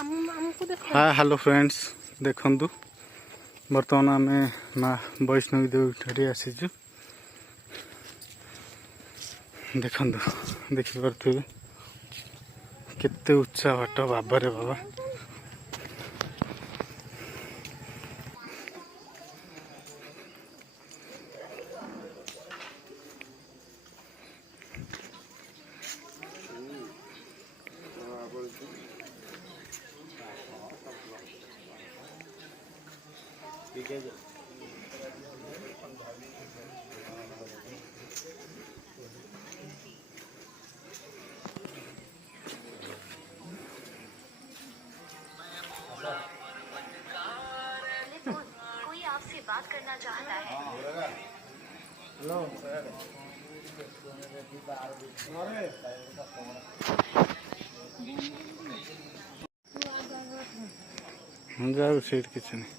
हाँ hello friends देखु बर्तमान आम माँ वैष्णवी देवी ठारे आसीचु देखु देखिपे केते उच्चा बाट बाबा रे बाबा कोई आपसे बात करना चाहता है। जाओ सीट किसी नहीं